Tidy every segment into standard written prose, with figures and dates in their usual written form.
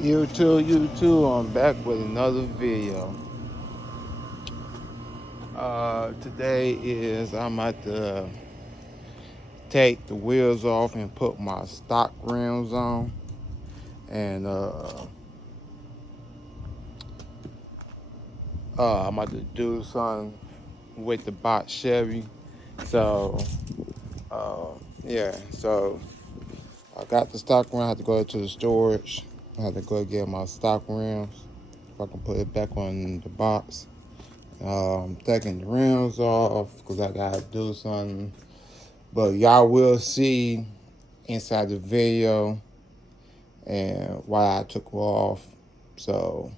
You too. I'm back with another video. Today is I'm at to take the wheels off and put my stock rims on, and I'm about to do something with the box Chevy. So uh, yeah, so I got the stock rim. I have to go to the storage. I have to go get my stock rims. If I can put it back on the box. I'm taking the rims off because I gotta do something. But y'all will see inside the video and why I took them off. So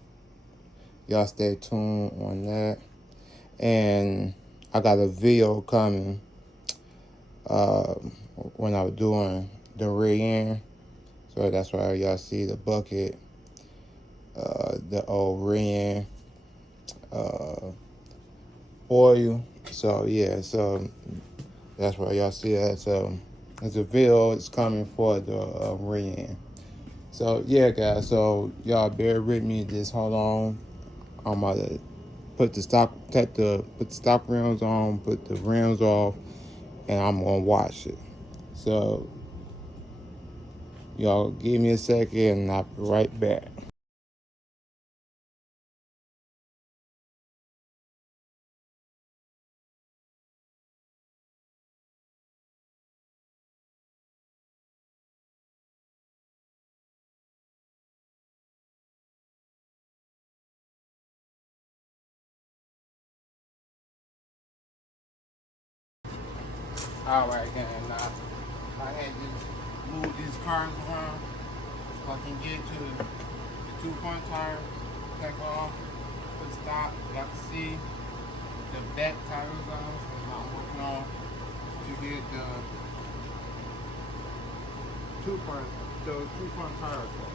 y'all stay tuned on that. And I got a video coming uh, when I was doing the rear end. So that's why y'all see the bucket, the old rear end uh, oil. So yeah, so that's why y'all see that. So there's a video that's coming for the rear end. So yeah, guys. So y'all bear with me. Just hold on. I'm about to put the stock rims on, put the rims off, and I'm gonna wash it. So y'all give me a second, and I'll be right back. All right, then. Now I had to move these cars around so I can get to the two front tires, take off, put stop. Y'all can see the back tires on. So I'm working on to get the two front tires off.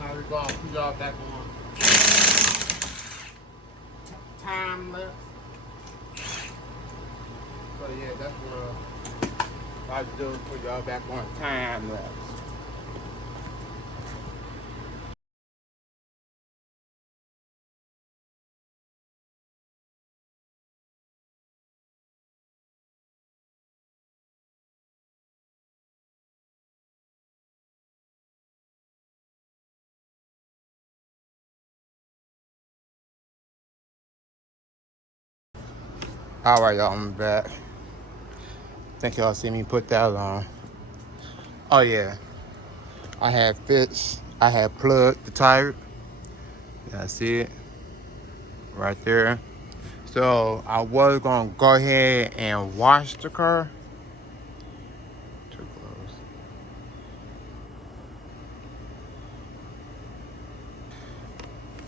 Now we're going to put y'all back on time lapse. So yeah, that's what I do, put y'all back on time lapse. All right, y'all, I'm back. Think y'all see me put that on. Oh yeah, I had plugged the tire. Y'all see it right there. So I was gonna go ahead and wash the car. Too close.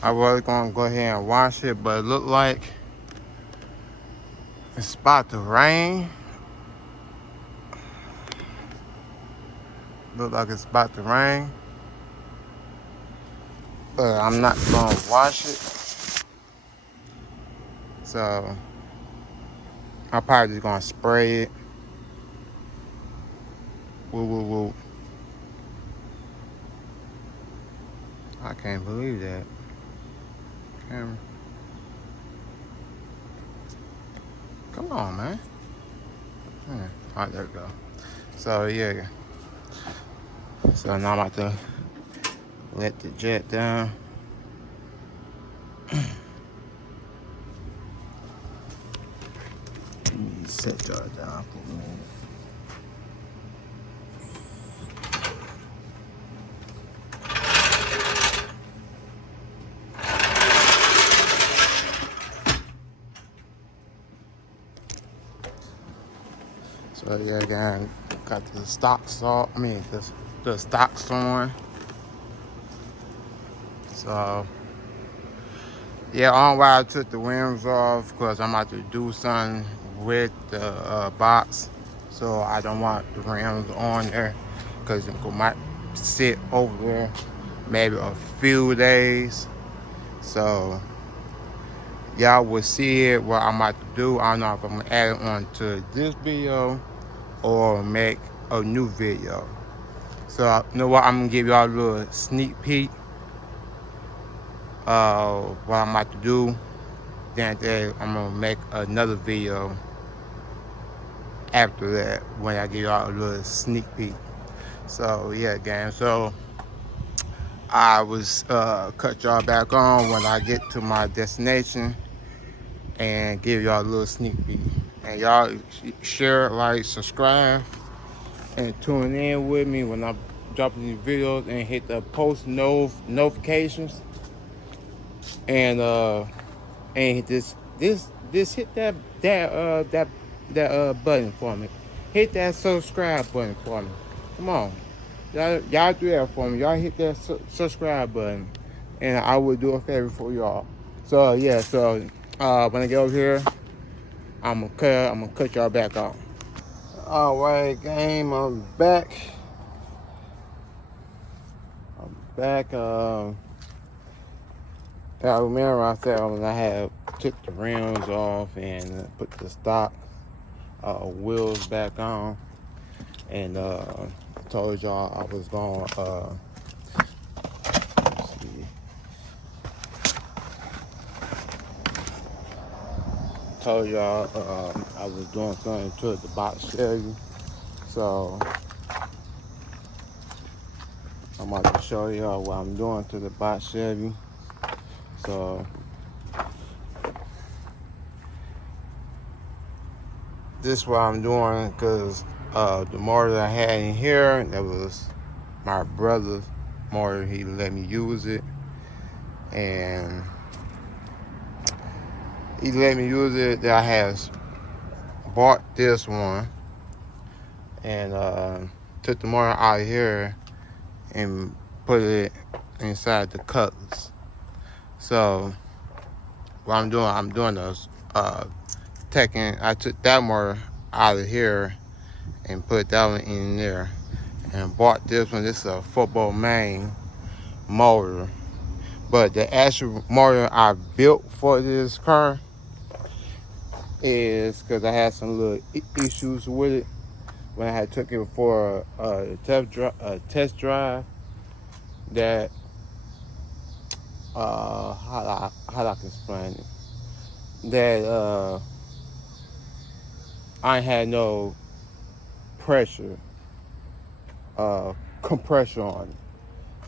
I was gonna go ahead and wash it, but it looked like it's about to rain. Look like it's about to rain. But I'm not gonna wash it. So I'm probably just gonna spray it. Woo woo woo. I can't believe that. Camera. Come on, man. Yeah. All right, there we go. So yeah. So now I'm about to let the jet down. Let me set y'all down for a minute. So yeah, again, got the stocks off. I mean, the stocks on. So yeah, on why I took the rims off because I'm about to do something with the box. so I don't want the rims on there because it might sit over there maybe a few days. So y'all will see it, what I'm about to do. I don't know if I'm gonna add it on to this video or make a new video. So you know what, I'm gonna give y'all a little sneak peek of what I'm about to do. Then I'm gonna make another video after that when I give y'all a little sneak peek. So yeah, gang. So I was cut y'all back on when I get to my destination and give y'all a little sneak peek. And y'all share, like, subscribe, and tune in with me when I'm dropping these videos, and hit the post notifications, and hit this hit that button for me. Hit that subscribe button for me. Come on. Y'all do that for me. Y'all hit that subscribe button, and I will do a favor for y'all. So yeah, so when I get over here, I'm gonna cut y'all back off. All right, game. I'm back. I remember I said when I had took the rims off and put the stock wheels back on, and told y'all I was going told y'all I was doing something to the box Chevy. So I'm about to show y'all what I'm doing to the box Chevy. So this is what I'm doing, because the motor I had in here, that was my brother's motor. He let me use it, and he let me use it. That I have bought this one, and took the motor out of here and put it inside the Cutlass. So what I'm doing is I took that motor out of here and put that one in there, and bought this one. This is a football main motor, but the actual motor I built for this car is because I had some little issues with it when I had took it for a test drive. That how I can explain it, that I had no pressure compressor on it.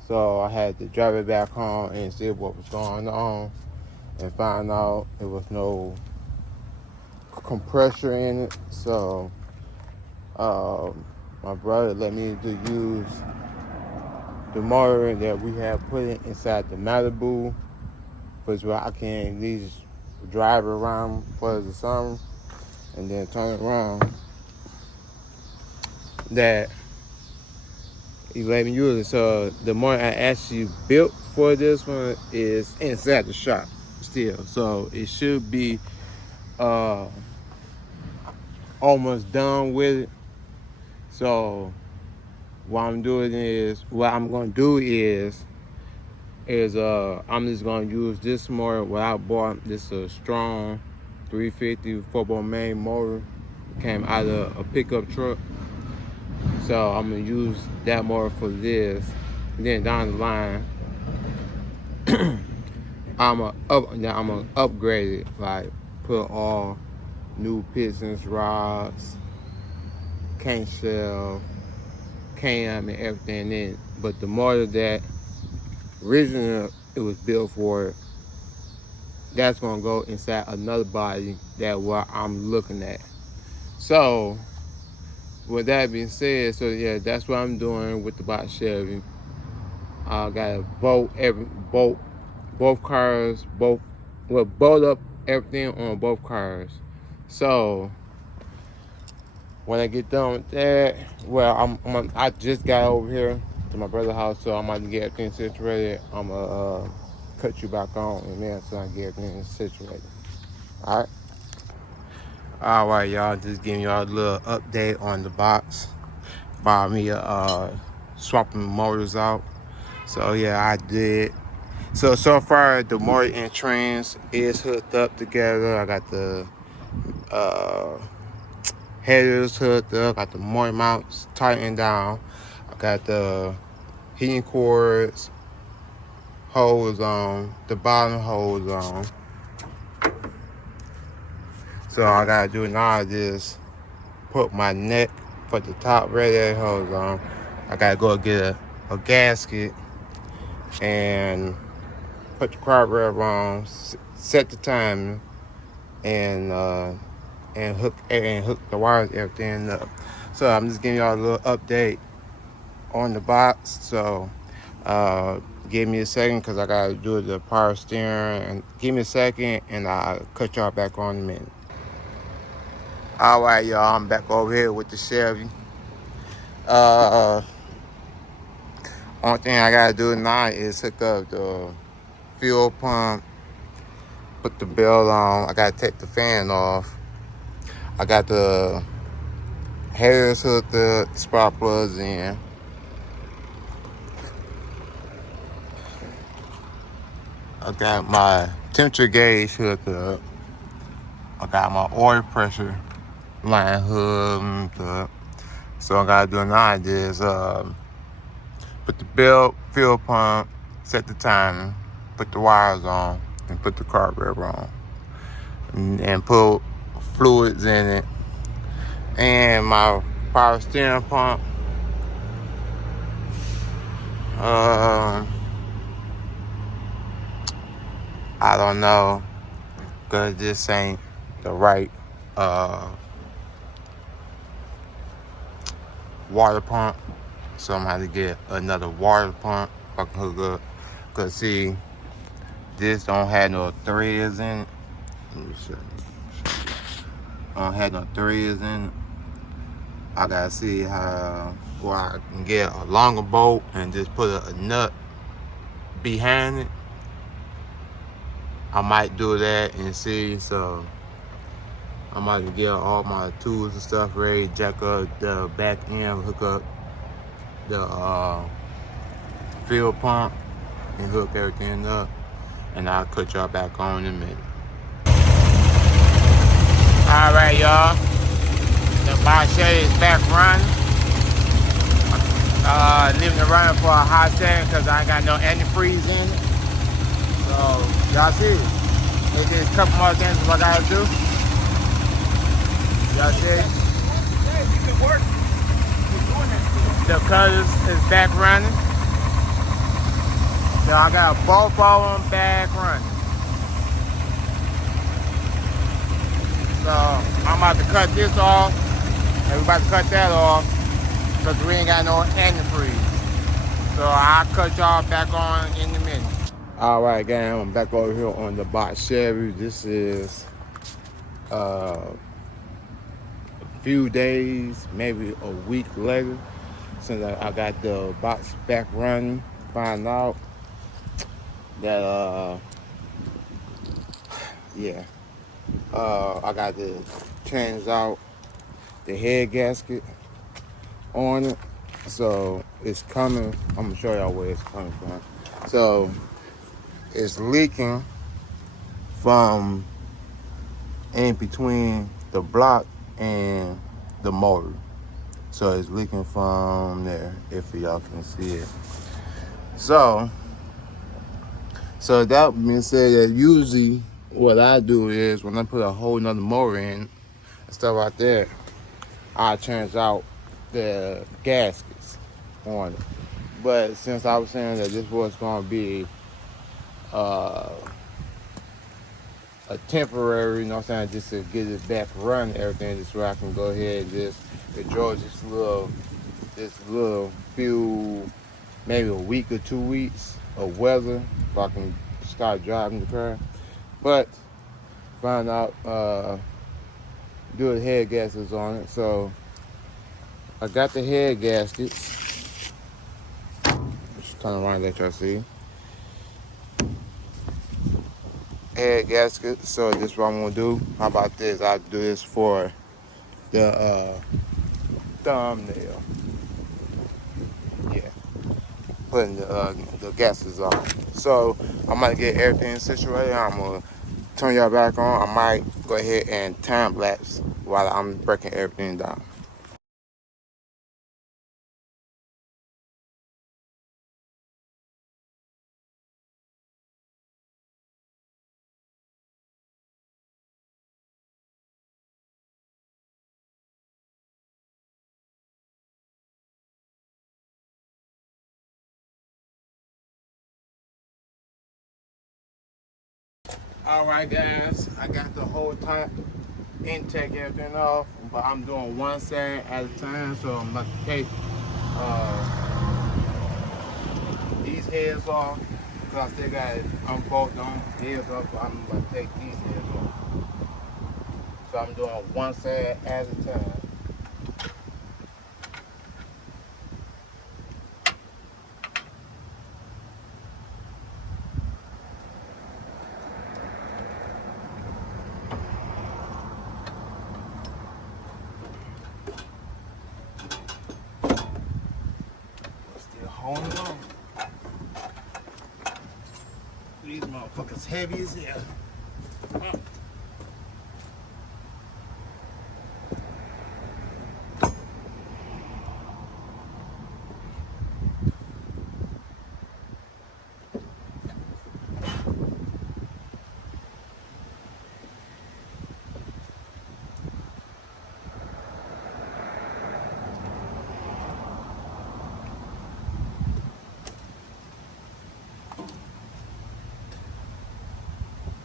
So I had to drive it back home and see what was going on, and find out there was no compressor in it. So my brother let me to use the motor that we have put inside the Malibu, because I can at least drive around for the summer and then turn it around. That he let me use it. So the motor I actually built for this one is inside the shop still. So it should be almost done with it. So what I'm gonna do is I'm just gonna use this motor. What I bought, this is a strong 350 football main motor. It came out of a pickup truck. So I'm gonna use that motor for this. And then down the line, I'm gonna upgrade it, like put all new pistons, rods, crankshaft, cam, and everything in. But the motor that originally it was built for, that's gonna go inside another body that what I'm looking at. So with that being said, so yeah, that's what I'm doing with the box Chevy. I got to both cars, bolt up everything on both cars. So when I get done with that, well, I just got over here to my brother's house, so I'm about to get everything situated. I'm gonna cut you back on, and then so I get everything situated. All All right, y'all, just giving y'all a little update on the box. By me swapping motors out. So yeah, I did. So far the motor and trans is hooked up together. I got the uh, headers hooked up. Got the motor mounts tightened down. I got the heating cords hose on. The bottom hose on. So all I gotta do now is just put my neck for the top radiator hose on. I gotta go get a gasket and put the carburetor on, set the timing, and hook the wires, everything up. So I'm just giving y'all a little update on the box. So give me a second because I gotta do the power steering. And give me a second, and I'll cut y'all back on in a minute. All right, y'all, I'm back over here with the Chevy. Only thing I gotta do now is hook up the fuel pump, put the belt on. I gotta take the fan off. I got the headers hooked up, spark plugs in. I got my temperature gauge hooked up. I got my oil pressure line hooked up. So I gotta do now is put the belt, fuel pump, set the timing, put the wires on, and put the carburetor on, and put fluids in it. And my power steering pump. I don't know, cause this ain't the right water pump. So I'm gonna have to get another water pump I can hook up. Cause see, this don't have no threads in it. Let me show you. Don't have no threads in it. I gotta see how where I can get a longer bolt and just put a nut behind it. I might do that and see. So I might get all my tools and stuff ready, jack up the back end, hook up the fuel pump, and hook everything up, and I'll cut y'all back on in a minute. All right, y'all. The Chevy is back running. Leaving it running for a hot second because I ain't got no antifreeze in it. So y'all see it. It's just a couple more things what I gotta do. Y'all see it? Hey, you can work. The cutters is back running. So I got both of them back running. So I'm about to cut this off, and we're about to cut that off because we ain't got no antifreeze. So I'll cut y'all back on in a minute. All right, gang, I'm back over here on the box Chevy. This is a few days, maybe a week later, since I got the box back running. Find out that I got to change out the head gasket on it. So it's coming. I'm gonna show y'all where it's coming from. So it's leaking from in between the block and the motor. So it's leaking from there, if y'all can see it. So that being said, that usually what I do is when I put a whole nother motor in and stuff like that, I change out the gaskets on it. But since I was saying that this was going to be a temporary, you know what I'm saying, just to get it back running, everything, just so I can go ahead and just enjoy this little few, maybe a week or 2 weeks of weather, if I can start driving the car. But find out, do the head gaskets on it. So I got the head gaskets. Just turn around and let y'all see. head gasket. So this is what I'm gonna do. How about this? I'll do this for the thumbnail. Yeah, putting the gaskets on. So I'm gonna get everything situated. I'm gonna turn y'all back on. I might go ahead and time lapse while I'm breaking everything down. All right, guys, I got the whole top intake everything off, but I'm doing one side at a time. So I'm about to take these heads off because I still got to unbolt them heads off. But I'm going to take these heads off. So I'm doing one side at a time. Still holding on. These motherfuckers heavy as hell.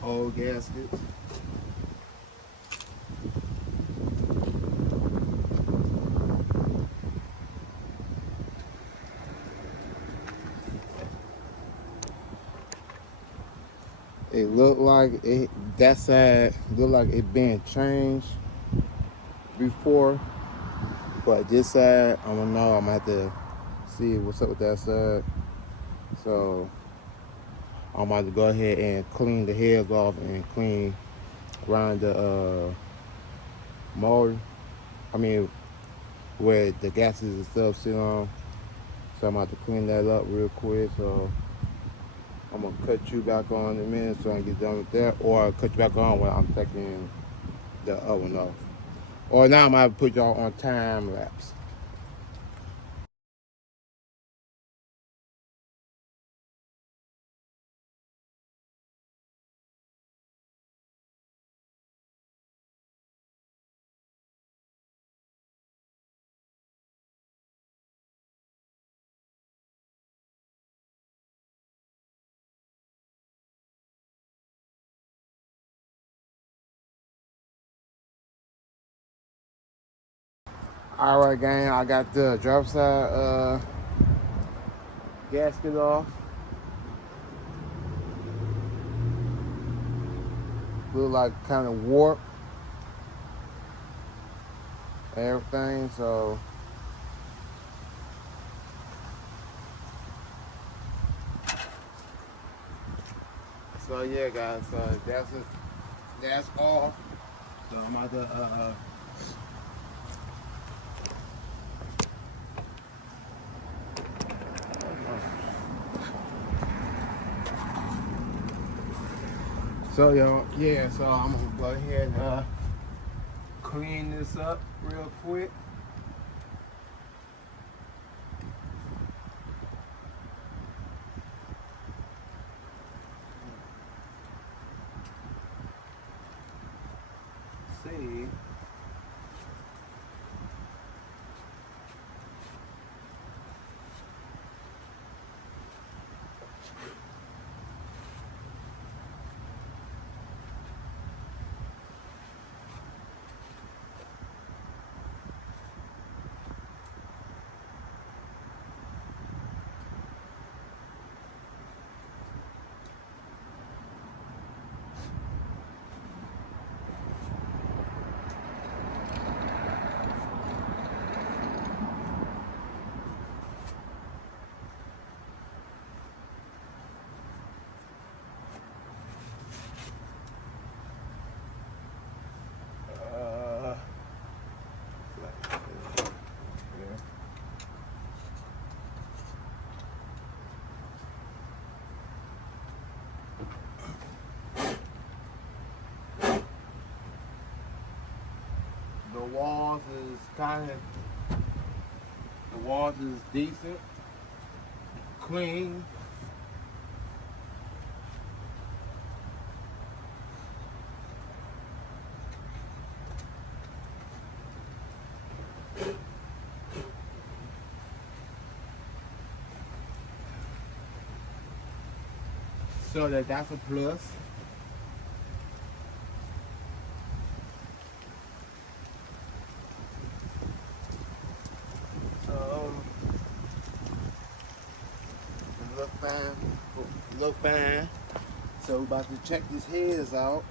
Old gaskets. It looked like that side looked like it been changed before, but this side, I don't know. I'm gonna have to see what's up with that side. So I'm about to go ahead and clean the heads off and clean around the motor. I mean, where the gases and stuff sit on. So I'm about to clean that up real quick. So I'm gonna cut you back on in a minute so I can get done with that, or I'll cut you back on when I'm taking the oven off. Or now I'm gonna put y'all on time lapse. All right, gang, I got the drop side gasket off. Look like kind of warped and everything. So yeah, guys. So that's off. So I'm about to So y'all, yeah. So I'm gonna go ahead and clean this up real quick. See. walls is decent, clean. So that's a plus. Look fine. So we're about to check these heads out.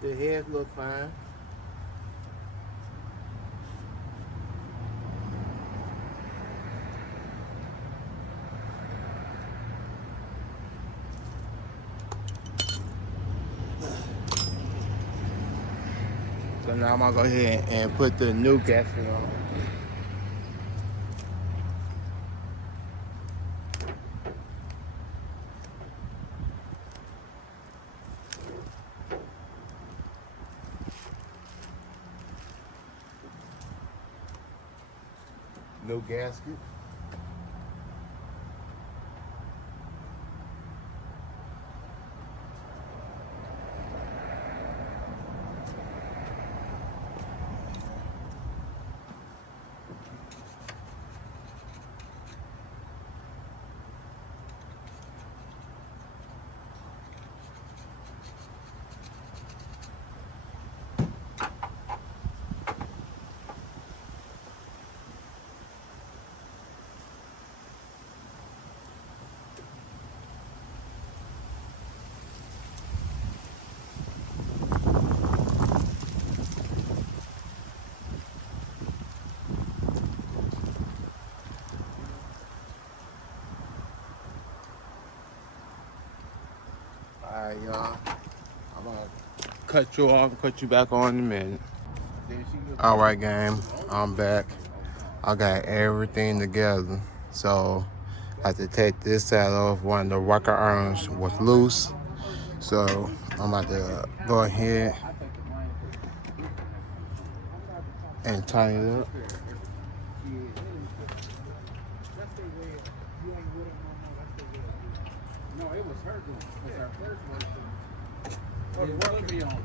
The heads look fine. So now I'm gonna go ahead and put the new gasket on. New gasket. Alright, y'all. I'm gonna cut you off and cut you back on in a minute. Alright, gang. I'm back. I got everything together. So I had to take this side off. One of the rocker arms was loose. So I'm about to go ahead and tighten it up. No, it was her doing it. Because her first one, she didn't put me on.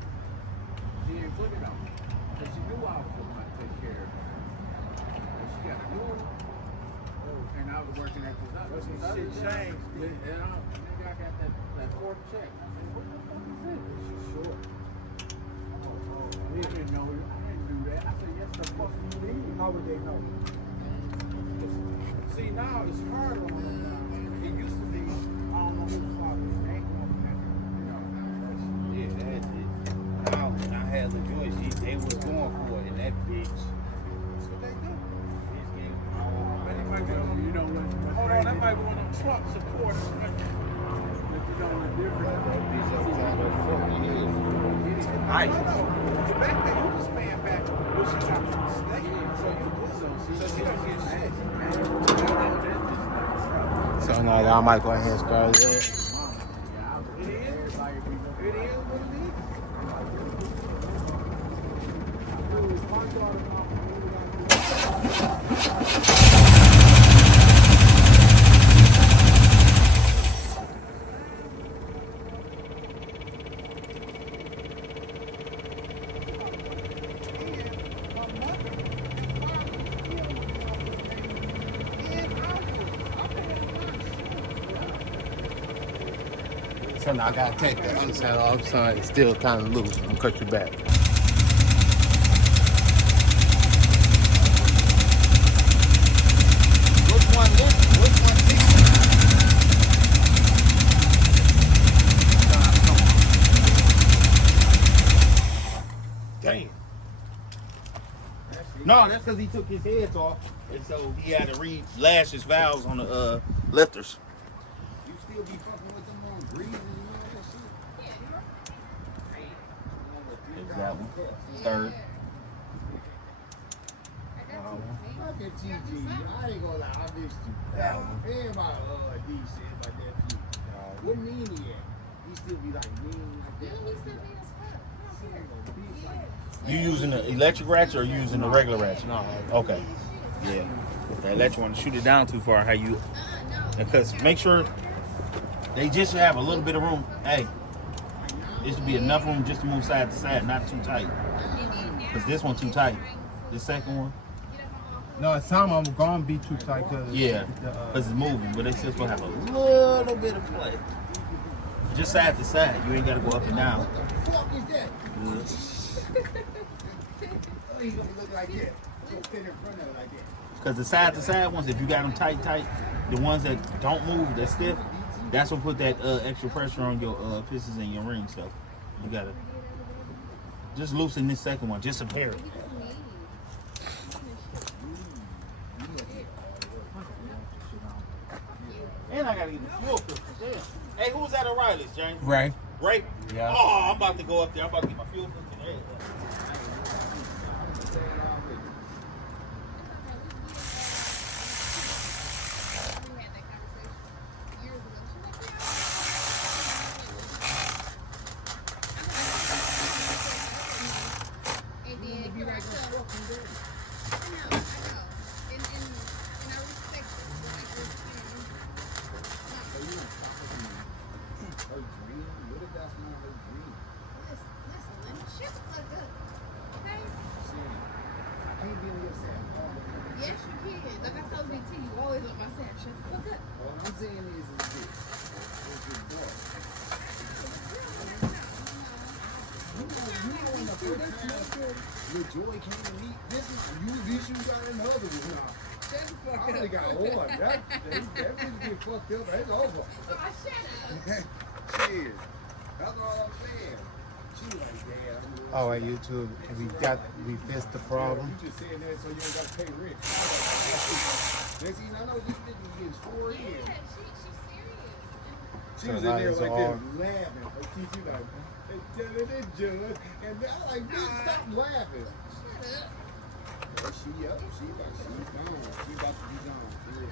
She didn't put it on. Because she knew I was going to take care of her. And she got a new one. And I was working at this other. Shit changed. And I got that fourth check. I said, what the fuck is this? She's short. They didn't know. I didn't do that. I said, yes, the fuck you need. How would they know? See, now it's harder on them now. It used to be, I don't know who's talking. Yeah, that's it. Now, when I had the joint, they was going for it in that bitch. That's what they do. This game, But it might be, you know, hold on, that might be one of them Trump supporters. But you know, the difference. these other times, those fucking years. Nice. Back then, you just paying back what she got from the state. So you good. So she don't get shit. So now y'all might go ahead and start it. It is what it So now I gotta take the other side off, so it's still kind of loose. I'm gonna cut you back. Which one Damn. No, that's because he took his heads off, and so he had to re-lash his valves on the lifters. You still be fucking with them on greases and all that shit? that one. Third. Look at TG. I ain't gonna lie, I missed you. That one. And my D shit, my nephew. What mean he at? He still be like mean like that. You using the electric ratchet or you using the regular ratchet? No. Okay. Yeah. The electric one, shoot it down too far. How you? Because make sure they just have a little bit of room. Hey, it should be enough room just to move side to side, not too tight. Because this one too tight. This second one. No, some of them gonna be too tight because Yeah, because it's moving, but it's just gonna have a little bit of play. Just side to side. You ain't gotta go up and down. What the fuck is that? Oh, you gonna look like that? Don't fit in front of it like that. Because the side to side ones, if you got them tight, the ones that don't move, that's stiff, that's what put that extra pressure on your pistons and your ring stuff. You gotta just loosen this second one, just a hair. And I gotta get the fuel filter. Damn. Hey, who's at O'Reilly's, James? Right. Ray? Yeah. Oh, I'm about to go up there. I'm about to get my fuel filter. There. Yes, you can. Like I told BT, you always on my side. Shut the fuck up. What I'm saying is this. You know when the first time Lil Joy came to meet, this you got another one now. Shut the fuck I only up. got one. That bitch get fucked up. It's over. Oh, shut up. Shit. That's all I'm saying. She was like, Dad, Oh, at YouTube, we fixed the problem. You just saying that so you ain't got to pay rent. Next thing I know, this bitch is getting 4 Yeah, in. she's serious. She So was in that there is like all- this, laughing. Like, she like, they telling it, Judge. And I'm like, bitch, stop laughing. Shut up. Yeah, she up. She's gone. She about to be gone. For real.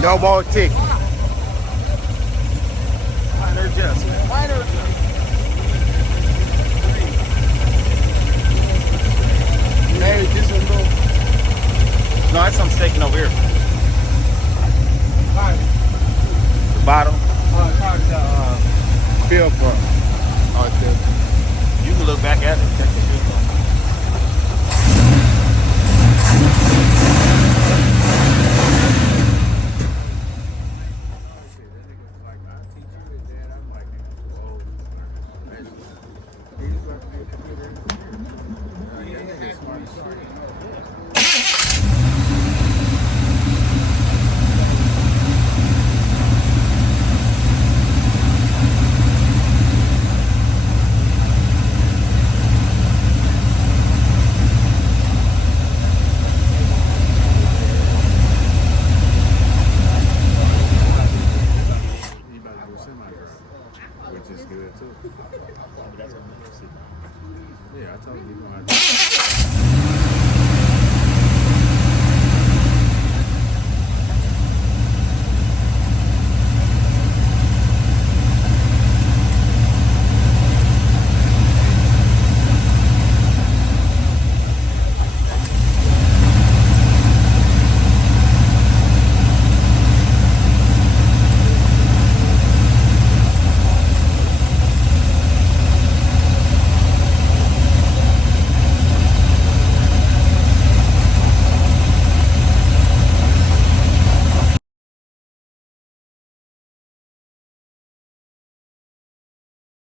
No more tickets. Minor adjustment. Minor adjustment. Hey, this is little. No, that's something staking over here. The bottom. Bill front. You can look back at it.